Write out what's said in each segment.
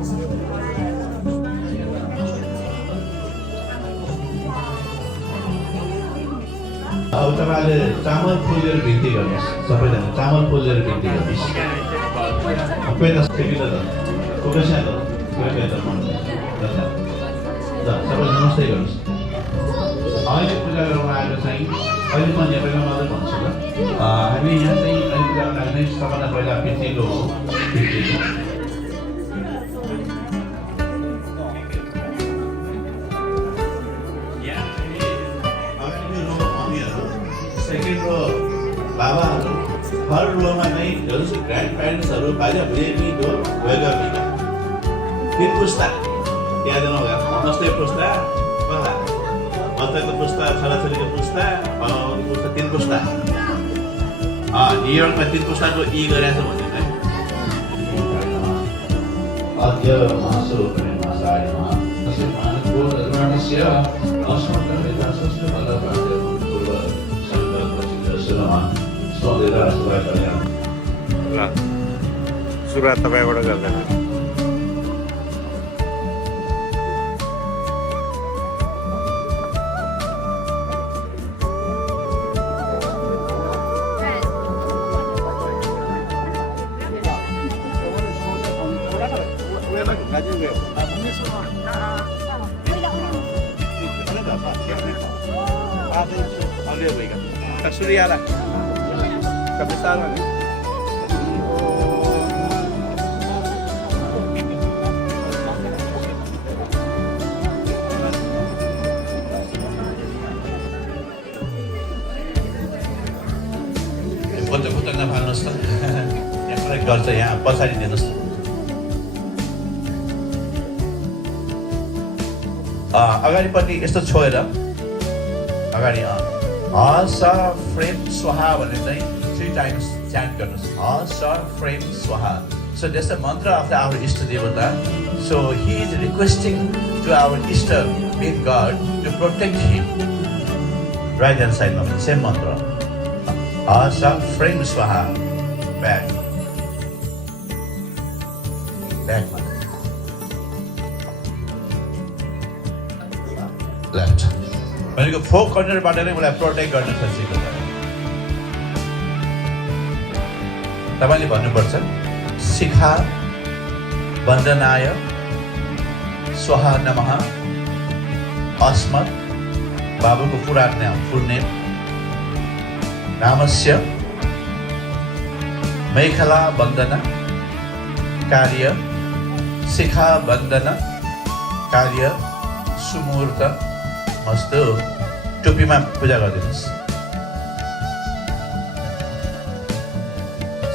अब तपाईँले चामल फुलेर बिन्ती गर्नुहोस् सबैजना चामल फुलेर बिन्ती गर्नुहोस् पेटा टेकिलो त कोकैसा त पेटा मन ल सबै नमस्ते गर्नुहोस् अहिले पूजा गर्न आएको चाहिँ अहिले म नेपालीमा मात्रै भन्छु ल हामी यहाँ चाहिँ अहिले पूजा गर्न आएको चाहिँ सबभन्दा पहिला पितृको हो सेकेन्ड रो बाबाहरू थर्ड रोमा चाहिँ हेर्नुहोस् ग्रान्ड प्यारेन्ट्सहरू बाजा भुजेमीको भएका तिन पुस्ता याद नभएर नमस्ते पुस्ता कला मन्तको पुस्ता छोराछोरीको पुस्ता बाबाको पुस्ता तिन पुस्ता न्युयोर्कमा तिन पुस्ताको गरेछ भने है अद्य मासु पनि मासायमा तस्य मानको निर्माणस्य अस्मकर्मिता संस्कृतला प्राप्ति पूर्व संकल्प चिन्तनमा सोधेर सुरुवात गरे ल सुरुवात तपाईबाट गर्दैन Surya lah, kebesaran ni. Foto-foto nak panas tu, yang mereka kerja yang pasal ini tu. अगाडिपट्टि यस्तो छोएर अगाडि हसा फ्रेम स्वाहा भनेर चाहिँ 3 times च्यान्ट गर्नुहोस् हसा फ्रेम स्वाहा सो द्याट्स द मन्त्र अफ आवर इष्ट देवता so he is requesting to our इष्ट big god to protect him right hand साइडमा पनि सेम मन्त्र हसा फ्रेम स्वाहा ब्याकमा लेफ्ट भनेको फोर कर्नरबाट नै मलाई प्रोटेक्ट गर्न खोजेको तपाईँले भन्नुपर्छ शिखा वन्दनाय स्वाहा नमः अस्मत् बाबुको फुल नेम नामस्य मेखला वन्दना कार्य शिखा वन्दना कार्य सुमुहूर्त मस्तो टोपीमा पूजा गरिदिनुहोस्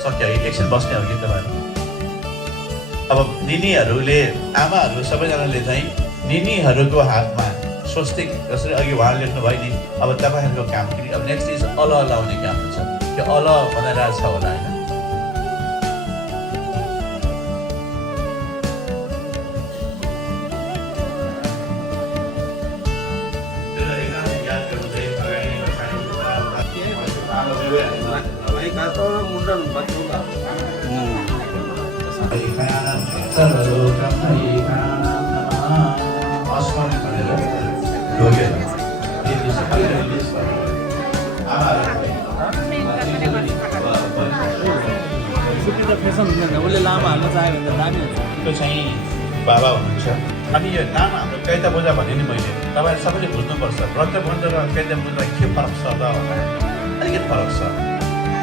सक्यो एकछिन बस्ने हो कि तपाईँहरू अब निनीहरूले आमाहरू सबैजनाले चाहिँ निनीहरूको हातमा स्वस्तिक जसरी अघि उहाँले लेख्नुभयो नि अब तपाईँहरूको काम किन अब नेक्स्ट इज अल लाउने काम हुन्छ त्यो अल बनाइरहेको छ होला होइन उसले लामा हाल्न चाह्यो भने त दामी हुन्छ त्यो चाहिँ बाबा हुनुहुन्छ अनि यो नाम हाम्रो कैता पूजा भने नि मैले तपाईँहरू सबैले बुझ्नुपर्छ व्रत बन्ध र कैता पूजा के फरक छ त होला अलिकति फरक छ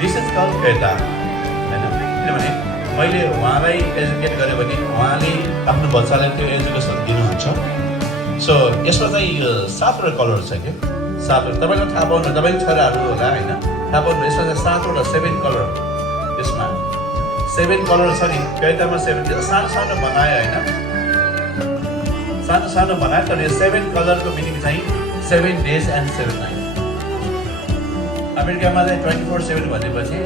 दिस इज कल कैता होइन किनभने मैले उहाँलाई एजुकेट गरेँ भने उहाँले आफ्नो बच्चालाई त्यो एजुकेसन दिनुहुन्छ सो यसमा चाहिँ 7 कलर छ क्या 7 तपाईँलाई थाहा पाउनु तपाईँको छोराहरू होला होइन थाहा पाउनु यसमा चाहिँ 7 7 कलर यसमा 7 कलर छ नि कैतामा 7 सानो सानो बनायो होइन सानो सानो बनायो तर यो 7 कलरको मिनिङ चाहिँ 7 days and 7 nights अमेरिकामा चाहिँ 24/7 भनेपछि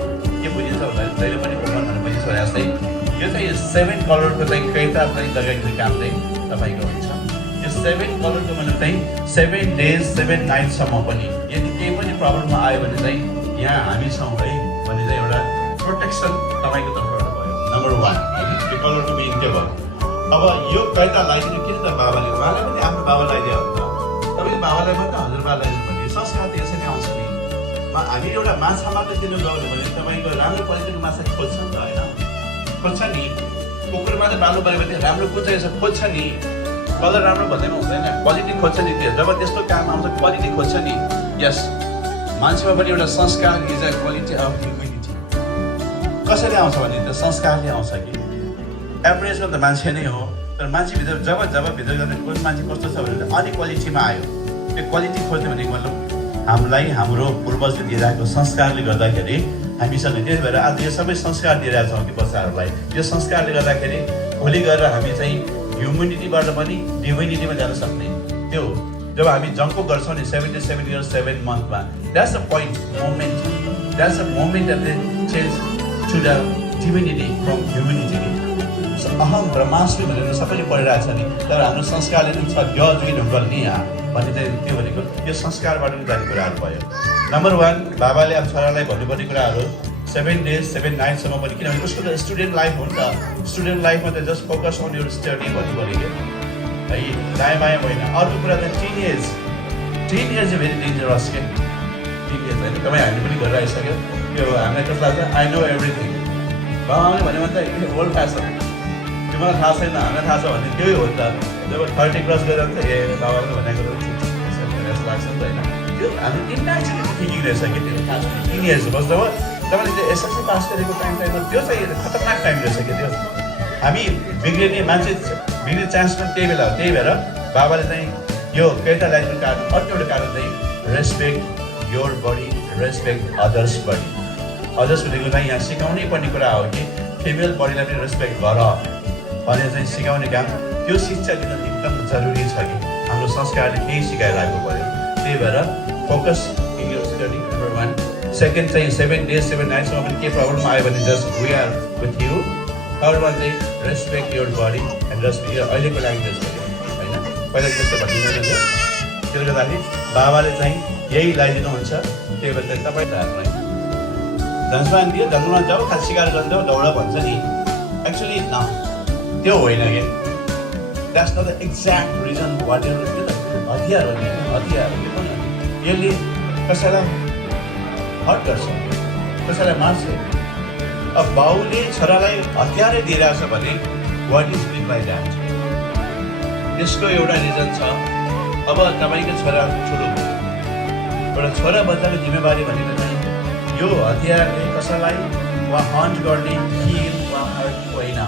के बुझिन्छ होला जहिले पनि ओपन भनेपछि छोरा जस्तै यो चाहिँ 7 कलरको चाहिँ कैता चाहिँ लगाइने काम चाहिँ तपाईँको हुन्छ यो 7 कलरको मतलब चाहिँ 7 days 7 nights-सम्म पनि यदि केही पनि प्रब्लममा आयो भने चाहिँ यहाँ हामी छौँ है भने चाहिँ एउटा प्रोटेक्सन तपाईँको तर्फबाट भयो नम्बर 1 यो कलरको मिनिङ के भयो अब यो कैदा लगाइदिनु किन त बाबाले उहाँलाई पनि आफ्नो बाबा लगाइदियो भने त तपाईँको बाबालाई मात्रै हजुरबा लगाइदिनु भने संस्कार त यसरी आउँछ नि हामी एउटा माछा मात्र किन्नु गयो भने तपाईँको राम्रो क्वालिटीको माछा खोज्छ नि त होइन खोज्छ नि कुकुर मात्रै बालो पऱ्यो भने राम्रो कुन चाहिँ खोज्छ नि कलर राम्रो भन्दैमा हुँदैन क्वालिटी खोज्छ नि त्यो जब त्यस्तो काम आउँछ क्वालिटी खोज्छ नि यस मान्छेमा पनि एउटा संस्कार इज अ क्वालिटी अफ ह्युमिनिटी कसरी आउँछ भने त्यो संस्कारले आउँछ कि एभरेजमा त मान्छे नै हो तर मान्छेभित्र जब भित्र जाँदा कोही मान्छे कस्तो छ भने अनि क्वालिटीमा आयो त्यो क्वालिटी खोज्यो भने मतलब हामीलाई हाम्रो पूर्वजले दिइरहेको संस्कारले गर्दाखेरि हामीसँग त्यही भएर आज यो सबै संस्कार दिइरहेको छौँ कि बच्चाहरूलाई यो संस्कारले गर्दाखेरि भोलि गएर हामी चाहिँ ह्युमिनिटीबाट पनि डिभिनिटीमा जान सक्ने त्यो जब हामी जङ्को गर्छौँ नि 77 years 7 monthsमा that's a point moment of the change to the divinity from humanity अहम ब्रह्मास्मि भनेर सबैले पढिरहेको छ नि तर हाम्रो संस्कारले पनि छ जुगी ढुङ्गल नि भन्ने चाहिँ त्यो भनेको यो संस्कारबाट पनि जाने कुराहरू भयो नम्बर 1 बाबाले अब छोरालाई भन्नुपर्ने कुराहरू 7 days 7 nights पनि किनभने उसको त स्टुडेन्ट लाइफ हो नि त स्टुडेन्ट लाइफमा त just focus on your study भन्नुपर्ने क्या है दायाँ बायाँ होइन अर्को कुरा त teen age is very dangerous क्या टिन एज होइन तपाईँ हामी पनि गरेर आइसक्यो त्यो हामीलाई कस्तो लाग्छ आई नो एभ्रिथिङ बाबाले भन्यो भने त ओल्ड फ्यासन त्यो मलाई थाहा छैन हामीलाई थाहा छ भने त्यही हो नि त जब 30 क्रस गरेर त ए बाबाले भनेको जस्तो लाग्छ नि त होइन त्यो हामी इन्ट्याक्चुली थिङ्किङ रहेछ कि त्यो खास टिन एज बस जब तपाईँले त्यो एसएलसी पास गरेको टाइममा त्यो चाहिँ खतरनाक टाइम रहेछ कि त्यो हामी बिग्रिने मान्छे बिग्रिने चान्स पनि त्यही बेला हो त्यही भएर बाबाले चाहिँ यो कैता ल्याइदिनु कारण अर्को एउटा कारण चाहिँ respect your body respect others body others भनेको चाहिँ यहाँ सिकाउनै पर्ने कुरा हो कि फिमेल बडीलाई पनि रेस्पेक्ट गर भनेर चाहिँ सिकाउने काम त्यो शिक्षा दिन एकदम जरुरी छ कि हाम्रो संस्कारले केही सिकाइरहेको पऱ्यो त्यही भएर focus in your study number 1 second चाहिँ 7 days 7 nights पनि के प्रब्लम आयो भने just we are with you third one चाहिँ respect your body and respect यो अहिलेको ल्याङ्ग्वेज होइन पहिला त्यस्तो भनिँदैन थियो त्यसले गर्दाखेरि बाबाले चाहिँ यही लगाइदिनुहुन्छ त्यही भएर चाहिँ तपाईँहरूलाई जन्मस्थान दियो जन्ममा जाऊ खास सिकार गर्न जाऊ दौड भन्छ नि एक्चुली न त्यो होइन कि that's not the exact reason what is त्यो त हतियार हो नि हतियार हो पनि यसले कसैलाई हट गर्छ कसैलाई मार्छ अब बाउले छोरालाई हतियारै दिइरहेछ भने what is mean by that त्यसको एउटा रिजन छ अब तपाईँको छोरा ठुलो भयो एउटा छोरा बच्चाको जिम्मेवारी भनेको चाहिँ यो हतियारले कसैलाई वा हन्ट गर्ने किल वा हर्ट होइन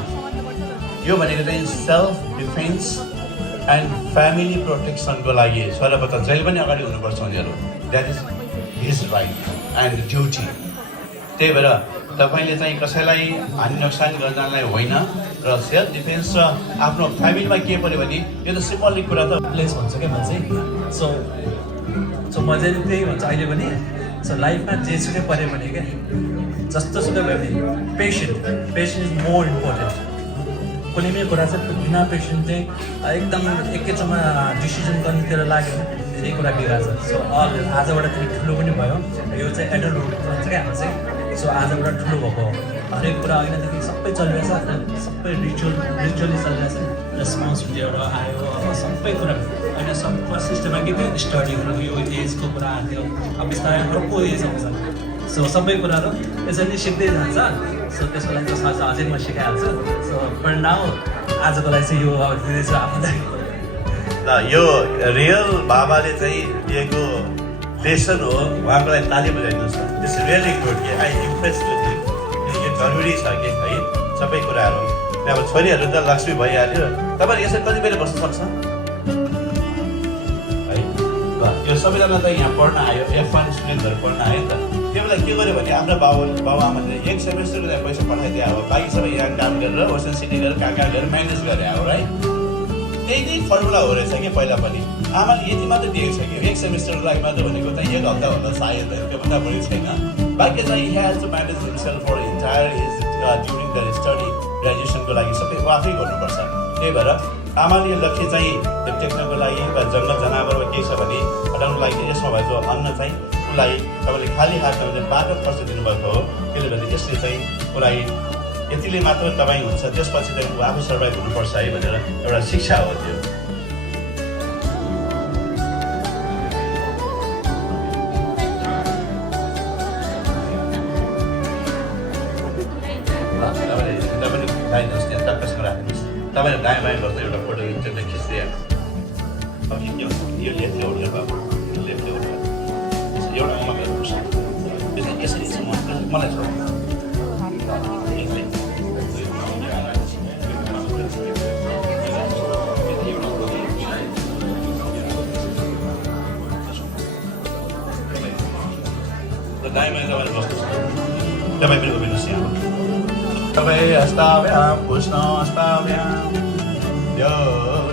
यो भनेको चाहिँ सेल्फ डिफेन्स एन्ड फ्यामिली प्रोटेक्सनको लागि छोरा बच्चा जहिले पनि अगाडि हुनुपर्छ उनीहरू that is his right and duty त्यही भएर तपाईँले चाहिँ कसैलाई हानि नोक्सान गर्नलाई होइन र सेल्फ डिफेन्स र आफ्नो फ्यामिलीमा के पऱ्यो भने यो त सिम्बलिक कुरा त प्लेस भन्छ क्या म चाहिँ सो म चाहिँ त्यही भन्छ अहिले पनि सो लाइफमा जेसुकै पऱ्यो भने क्या जस्तो सुकै भयो भने पेसेन्ट इज मोर इम्पोर्टेन्ट कुनै पनि कुरा चाहिँ बिना पेसेन्ट चाहिँ एकदम एकैचोटमा डिसिजन गर्नेतिर लाग्यो भने धेरै कुरा बिगार्छ सो आजबाट तिमी ठुलो पनि भयो यो चाहिँ एडल्टहुड भन्छ क्या हाम्रो चाहिँ सो आजबाट ठुलो भएको हरेक कुरा अघिदेखि सबै चलिरहेछ सबै रिचुअली चलिरहेछ रेस्पोन्सिबिलिटी एउटा आयो अब सबै कुरा होइन सबै सिस्टममा के थियो स्टडीहरू यो एजको कुरा थियो अब बिस्तारै अर्को एज आउँछ सो सबै कुराहरू यसरी सिक्दै जान्छ सो त्यसको लागि चाहिँ अझै म सिकाइहाल्छु सो पर नाउ आजको लागि चाहिँ यो अब दिँदैछु आफूलाई ल यो रियल बाबाले चाहिँ दिएको लेसन हो उहाँको लागि ताली बजाइदिनुहोस् न दिस रियली गुड कि आई इम्प्रेस विथ यो जरुरी छ कि है सबै कुराहरू अब छोरीहरू त लक्ष्मी भइहाल्यो तपाईँहरू यसरी कति बेला बस्नु सक्छ है ल यो सबैजना त यहाँ पढ्न आयो F1 स्टुडेन्टहरू पढ्न आयो नि त त्यो बेला के गर्यो भने हाम्रो बाबुआमाले एक सेमेस्टरको लागि पैसा पठाइदियो अब बाँकी सबै यहाँ काम गरेर ओसन सिटी गरेर कहाँ गरेर म्यानेज गरे हो राइट त्यही नै फर्मुला हो रहेछ कि पहिला पनि आमाले यति मात्रै दिएको छ कि एक सेमेस्टरको लागि मात्र भनेको चाहिँ 1 हप्ता होला सायद त्योभन्दा बढी छैन बाँकी चाहिँ has to manage himself for entire his during the study ग्रेजुएसनको लागि सबै आफै गर्नुपर्छ त्यही भएर आमाले यो लक्ष्य चाहिँ टेक्नको लागि वा जङ्गल जनावर वा केही छ भने हटाउनको लागि यसमा भएको अन्न चाहिँ उसलाई तपाईँले खाली हातमा बाटो खर्च दिनुभएको हो त्यसले गर्दा यसले चाहिँ उसलाई यतिले मात्र तपाईँ हुन्छ, त्यसपछि त ऊ आफू सर्भाइभ हुनुपर्छ है भनेर एउटा शिक्षा हो त्यो। तपाईँले लगाइदिनुहोस् त्यहाँ टक्कसँग राख्नुहोस्। तपाईँले दायाँ बायाँ गर्दा एउटा फोटो इन्टरनेट खिचिदिइहाल्नु। अब यो लेफ्ट ल्याउनु यो लेफ्ट ल्याउनु एउटा आमा हेर्नुहोस् यसरी चाहिँ मलाई छ दाइमा तपाईँले बस्नुहोस्, तपाईँ पनि उभिनुहोस् यहाँ। तपाईँ हस्ताभ्याम पुष्ण हस्ताभ्याम यो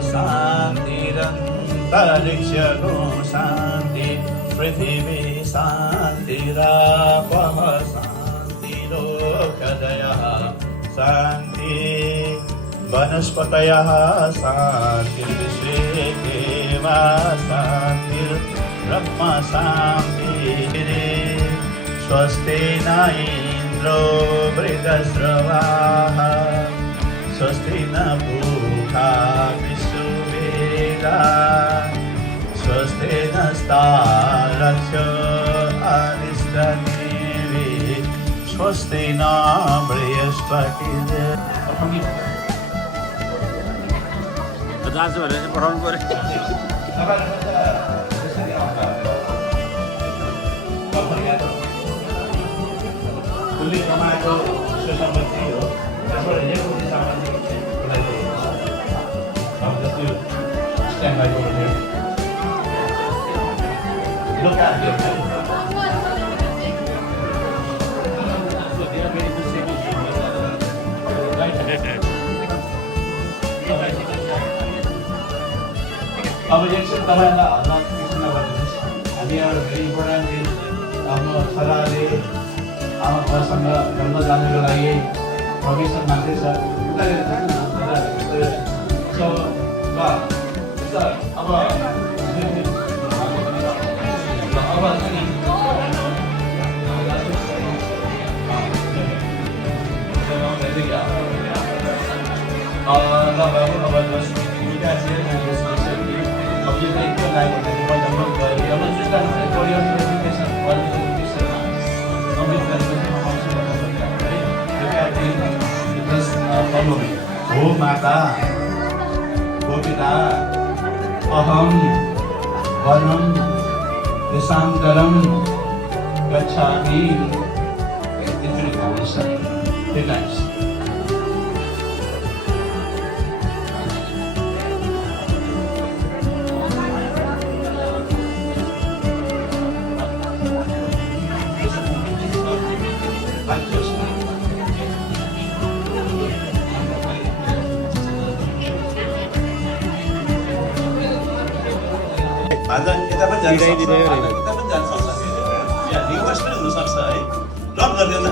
शान्तिरन्तरिक्षको शान्ति पृथिवी शान्तिरापः शान्तिरोषधयः शान्ति वनस्पतयः शान्तिर्विश्वे देवा शान्तिर्ब्रह्म शान्तिः स्वस्ति न इन्द्रो वृद्धश्रवाः स्वस्ति न पूषा विश्ववेदाः स्वस्ति नस्तारक्ष्यो अरिष्टनेमिः स्वस्ति न बृहस्पतिर् जान्छु भनेर चाहिँ पठाउनु पर्यो। खुल्ली कमाएको सम्पत्ति हो, त्यसबाट एक कोटी सामान Look at them. अब एकछिन तपाईँलाई हल्ला कृष्ण गरिदिनुहोस्। हामी एउटा भेरी इम्पोर्टेन्ट दिन आफ्नो छोराले आमा बाबासँग जन्म जानुको लागि परमिसन माग्दैछ। सो ल अब हो माता हो पिता अहम वनम देशान्तरम गच्छामि इतनी भावना 3 times. आज यता पनि जान्छ, यता पनि जान्छ यहाँ रिक्वेस्ट पनि हुनसक्छ है, लक गर्दैन।